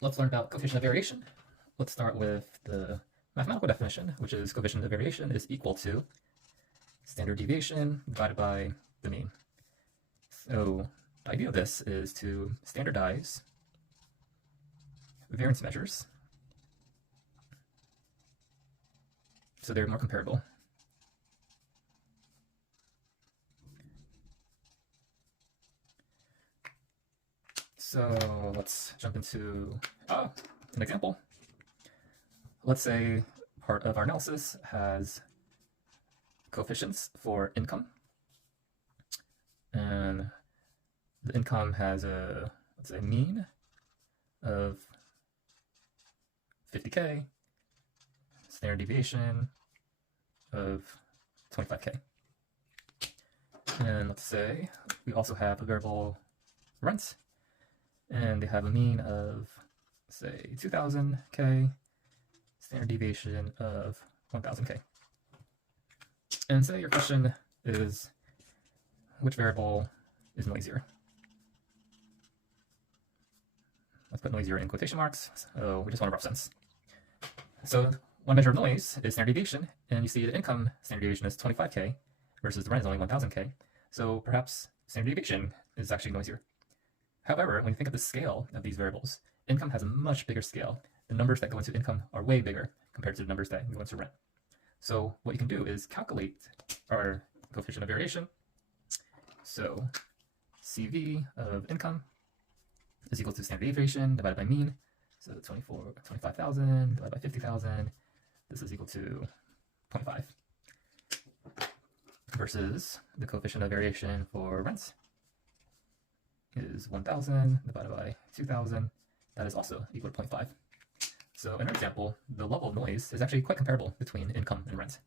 Let's learn about coefficient of variation. Let's start with the mathematical definition, which is coefficient of variation is equal to standard deviation divided by the mean. So the idea of this is to standardize variance measures so they're more comparable. So let's jump into an example. Let's say part of our analysis has coefficients for income, and the income has a, let's say, mean of 50K, standard deviation of 25K. And let's say we also have a variable rent, and they have a mean of, say, 2000K, standard deviation of 1000K. And say your question is, which variable is noisier? Let's put noisier in quotation marks, so we just want a rough sense. So one measure of noise is standard deviation, and you see the income standard deviation is 25K versus the rent is only 1000K. So perhaps standard deviation is actually noisier. However, when you think of the scale of these variables, income has a much bigger scale. The numbers that go into income are way bigger compared to the numbers that go into rent. So what you can do is calculate our coefficient of variation. So CV of income is equal to standard deviation divided by mean. So 25,000 divided by 50,000. This is equal to 0.5. Versus the coefficient of variation for rents is 1,000 divided by 2,000. That is also equal to 0.5. So in our example, the level of noise is actually quite comparable between income and rent.